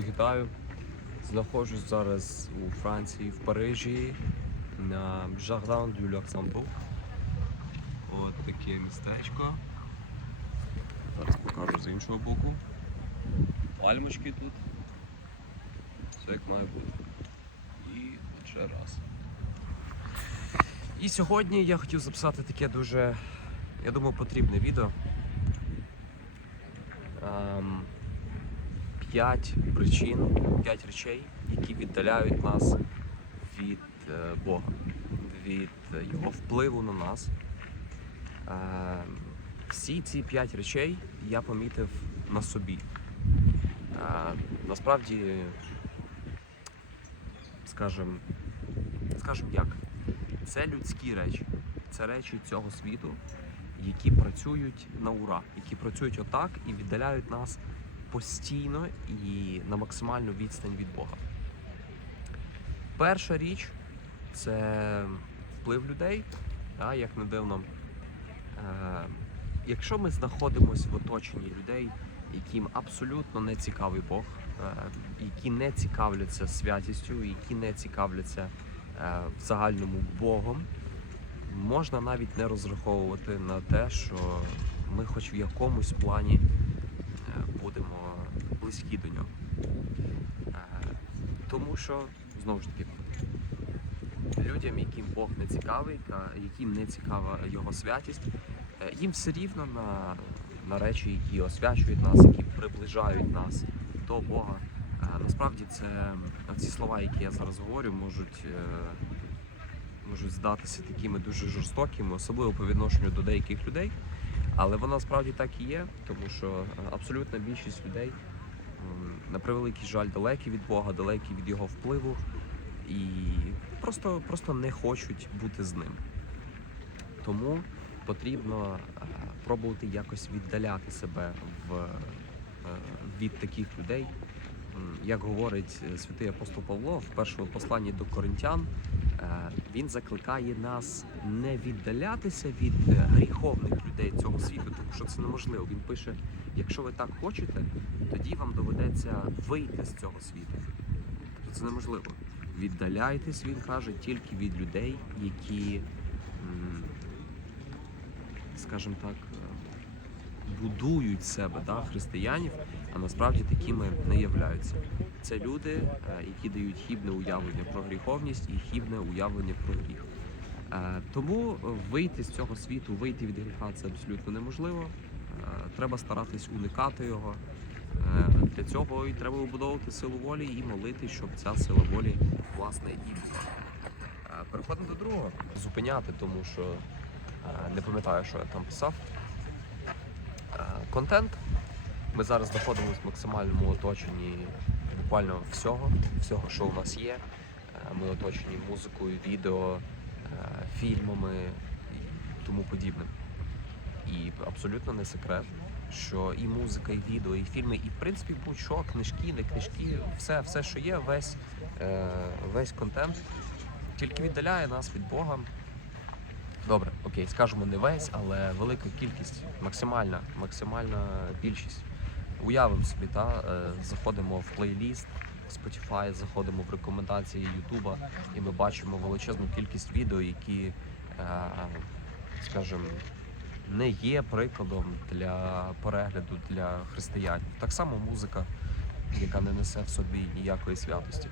Вітаю. Знаходжусь зараз у Франції, в Парижі, на Jardin du Luxembourg. От таке містечко. Зараз покажу з іншого боку. Пальмочки тут. Все як має бути. І ще раз. І сьогодні я хотів записати таке дуже, я думаю, потрібне відео. П'ять причин, п'ять речей, які віддаляють нас від е, Бога, від Його впливу на нас. Е, всі ці п'ять речей я помітив на собі. Е, насправді, скажем, скажем як, це людські речі, це речі цього світу, які працюють на ура, які працюють отак і віддаляють нас постійно і на максимальну відстань від Бога. Перша річ це вплив людей, да, як не дивно. Е, якщо ми знаходимося в оточенні людей, яким абсолютно не цікавий Бог, е, які не цікавляться святістю, які не цікавляться е, в загальному Богом, можна навіть не розраховувати на те, що ми хоч в якомусь плані близькі до нього. Е, Тому що, знову ж таки, людям, яким Бог не цікавий, яким не цікава його святість, е, їм все рівно на, на речі, які освячують нас, які приближають нас до Бога. Е, Насправді це ці слова, які я зараз говорю, можуть, е, можуть здатися такими дуже жорстокими, особливо по відношенню до деяких людей. Але воно справді так і є, тому що е, абсолютна більшість людей, на превеликий жаль, далекі від Бога, далекі від його впливу і просто, просто не хочуть бути з ним. Тому потрібно е, пробувати якось віддаляти себе в, е, від таких людей. Як говорить е, святий апостол Павло в першому посланні до коринтян, він закликає нас не віддалятися від гріховних людей цього світу, тому що це неможливо. Він пише: якщо ви так хочете, тоді вам доведеться вийти з цього світу. Це неможливо. Віддаляйтесь, він каже, тільки від людей, які, скажімо так, е, будують себе, да, християнів, а насправді такими не являються. Це люди, е, які дають хібне уявлення про гріховність і хібне уявлення про гріх. Е, Тому вийти з цього світу, вийти від гріха це абсолютно неможливо. Е, Треба старатись уникати його. Е, Для цього і треба вибудовувати силу волі і молити, щоб ця сила волі власне і. Е, Переходимо до другого. Зупиняти, тому що не пам'ятаю, що я там писав. Контент. Ми зараз знаходимося в максимальному оточенні буквально всього, всього, що у нас є. Ми оточені музикою, відео, фільмами і тому подібним. І абсолютно не секрет, що і музика, і відео, і фільми, і в принципі будь-що, книжки, не книжки, все, все, що є, весь, е, весь контент тільки віддаляє нас від Бога. Добре, окей, скажемо не весь, але велика кількість, максимальна, максимальна більшість. Уявимо собі, та, е, заходимо в плейліст Spotify, заходимо в рекомендації Ютуба, і ми бачимо величезну кількість відео, які, е, скажімо, не є прикладом для перегляду для християн. Так само музика, яка не несе в собі ніякої святості.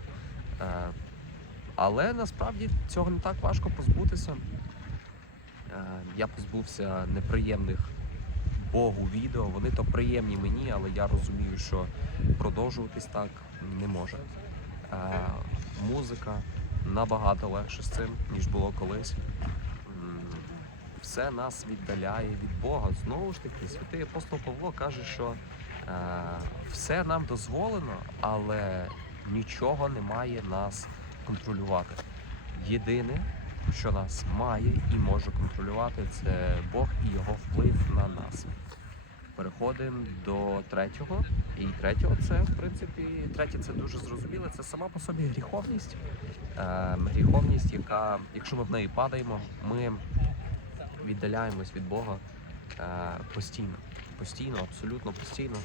Е, Але насправді цього не так важко позбутися. Е, Я позбувся неприємних Богу відео. Вони то приємні мені, але я розумію, що продовжуватись так не може. Е, Музика набагато легше з цим, ніж було колись. Все нас віддаляє від Бога. Знову ж таки, святий апостол Павло каже, що е, все нам дозволено, але нічого не має нас контролювати. Єдине, що нас має і може контролювати, це Бог і його вплив на нас. Переходимо до третього. І третього це, в принципі, третє це дуже зрозуміло. Це сама по собі гріховність. Е, гріховність, яка, якщо ми в неї падаємо, ми віддаляємось від Бога е, постійно. Постійно, абсолютно постійно.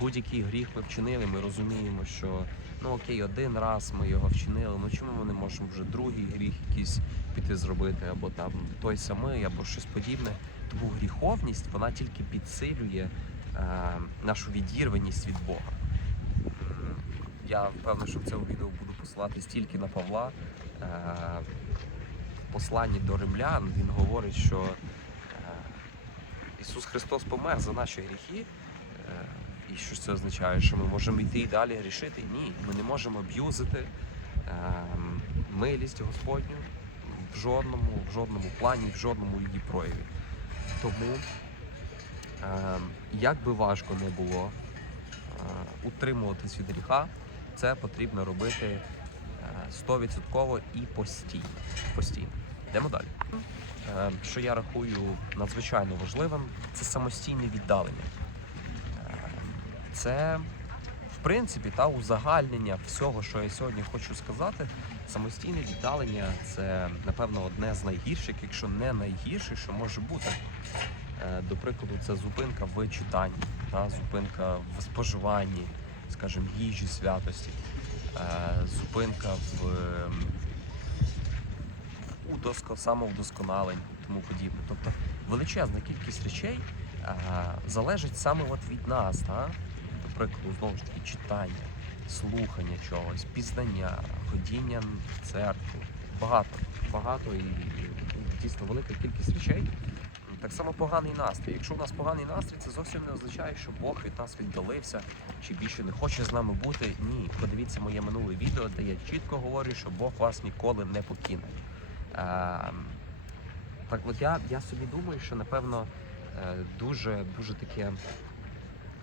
Будь-який гріх ми вчинили, ми розуміємо, що ну окей, один раз ми його вчинили. Ну чому ми не можемо вже другий гріх якийсь піти зробити, або там той самий, або щось подібне. Тому гріховність вона тільки підсилює е, нашу відірваність від Бога. Я впевнений, що в цьому відео буду посилатись тільки на Павла. Е, посланні до римлян він говорить, що е, Ісус Христос помер за наші гріхи. Е, І що це означає? Що ми можемо йти і далі грішити? Ні, ми не можемо аб'юзити е, милість Господню в жодному, в жодному плані, в жодному її прояві. Тому, як би важко не було утримуватись від гріха, це потрібно робити е, стовідсотково і постійно. постійно. Йдемо далі. Е, Що я рахую надзвичайно важливим, це самостійне віддалення. Е, Це, в принципі, та узагальнення всього, що я сьогодні хочу сказати. Самостійне віддалення це, напевно, одне з найгірших, якщо не найгірше, що може бути. Е, До прикладу, це зупинка в читанні, та, зупинка в споживанні, скажімо, їжі святості, зупинка в удоско, самовдосконаленні і тому подібне. Тобто величезна кількість речей е, залежить саме от від нас, та? до прикладу, знову ж таки, читання, слухання чогось, пізнання, ходіння в церкву. Багато, багато і дійсно велика кількість речей. Так само поганий настрій. Якщо в нас поганий настрій, це зовсім не означає, що Бог від нас віддалився чи більше не хоче з нами бути. Ні, подивіться моє минуле відео, де я чітко говорю, що Бог вас ніколи не покине. Ем, так от я, я собі думаю, що напевно е, дуже, дуже таке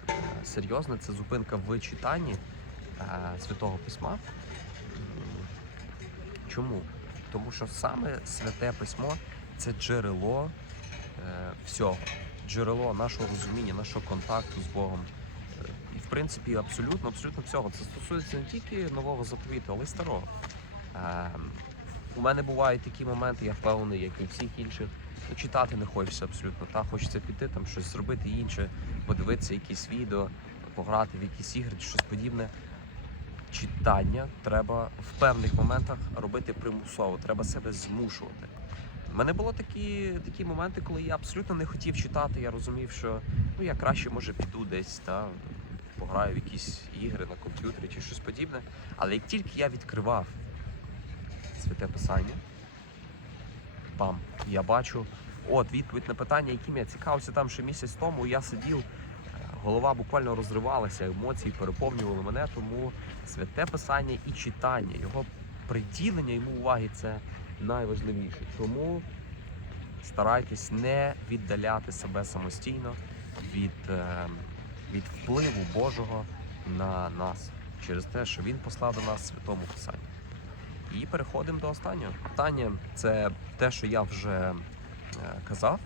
е, серйозне це зупинка в читанні е, Святого Письма. Чому? Тому що саме святе письмо це джерело всього, джерело нашого розуміння, нашого контакту з Богом. І в принципі, абсолютно, абсолютно всього. Це стосується не тільки нового заповіту, але й старого. У мене бувають такі моменти, я впевнений, як і всіх інших. Ну, читати не хочеться абсолютно. Та хочеться піти, там щось зробити інше, подивитися якісь відео, пограти в якісь ігри чи щось подібне. Читання треба в певних моментах робити примусово, треба себе змушувати. У мене було такі, такі моменти, коли я абсолютно не хотів читати. Я розумів, що ну я краще може піду десь та пограю в якісь ігри на комп'ютері чи щось подібне. Але як тільки я відкривав святе писання, пам, я бачу, от відповідь на питання, яким я цікавився там ще місяць тому, я сидів, голова буквально розривалася, емоції переповнювали мене, тому святе писання і читання, його приділення йому уваги це найважливіше. Тому старайтесь не віддаляти себе самостійно від, е, від впливу Божого на нас через те, що Він послав до нас святому писанні. І переходимо до останнього. Питання це те, що я вже е, казав.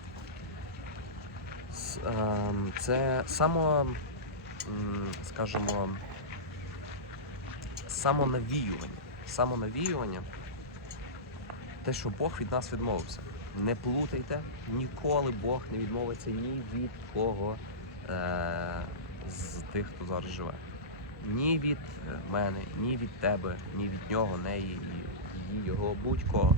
Ем, Це само, скажімо, самонавіювання. Самонавіювання те, що Бог від нас відмовився. Не плутайте, ніколи Бог не відмовиться ні від кого е- з тих, хто зараз живе. Ні від е, мене, ні від тебе, ні від нього, неї, її, його, будь-кого.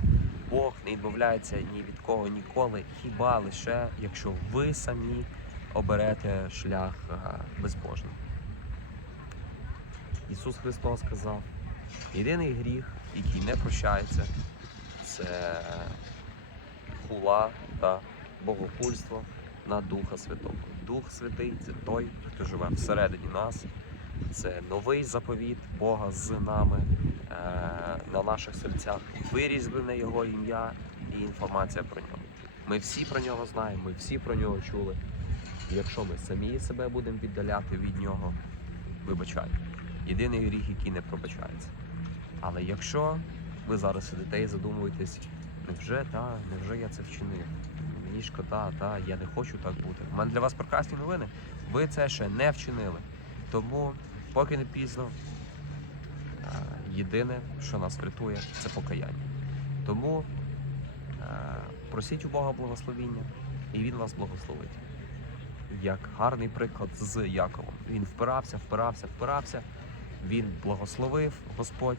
Бог не відмовляється ні від кого ніколи, хіба лише якщо ви самі оберете шлях е, безбожний. Ісус Христос сказав, єдиний гріх, який не прощається, це хула та богохульство на Духа Святого. Дух Святий це той, хто живе всередині нас. Це новий заповіт Бога з нами е, на наших серцях, вирізблене Його ім'я і інформація про нього. Ми всі про нього знаємо, ми всі про нього чули. Якщо ми самі себе будемо віддаляти від нього, вибачайте. Єдиний гріх, який не пробачається. Але якщо ви зараз сидите і задумуєтесь, невже та, невже я це вчинив? Мені шкода, та я не хочу так бути. У мене для вас прекрасні новини. Ви це ще не вчинили. Тому, поки не пізно, е, єдине, що нас врятує, це покаяння. Тому е, просіть у Бога благословіння, і Він вас благословить. як гарний приклад з Яковом. Він впирався, впирався, впирався. Він благословив Господь,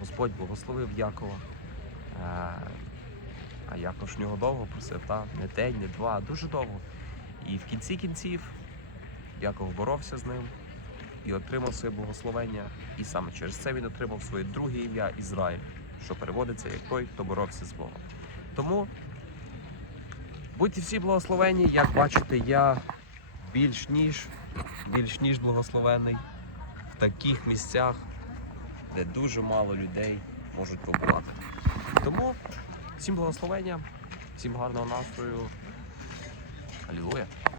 Господь благословив Якова. Е, А Яков ж нього довго просив, та? не день, не два, а дуже довго. І в кінці кінців Яков боровся з ним і отримав своє благословення. І саме через це він отримав своє друге ім'я Ізраїль, що переводиться як той, хто боровся з Богом. Тому будьте всі благословені, як бачите, я більш ніж, більш ніж благословений в таких місцях, де дуже мало людей можуть побувати. Тому всім благословення, всім гарного настрою. Алілуя!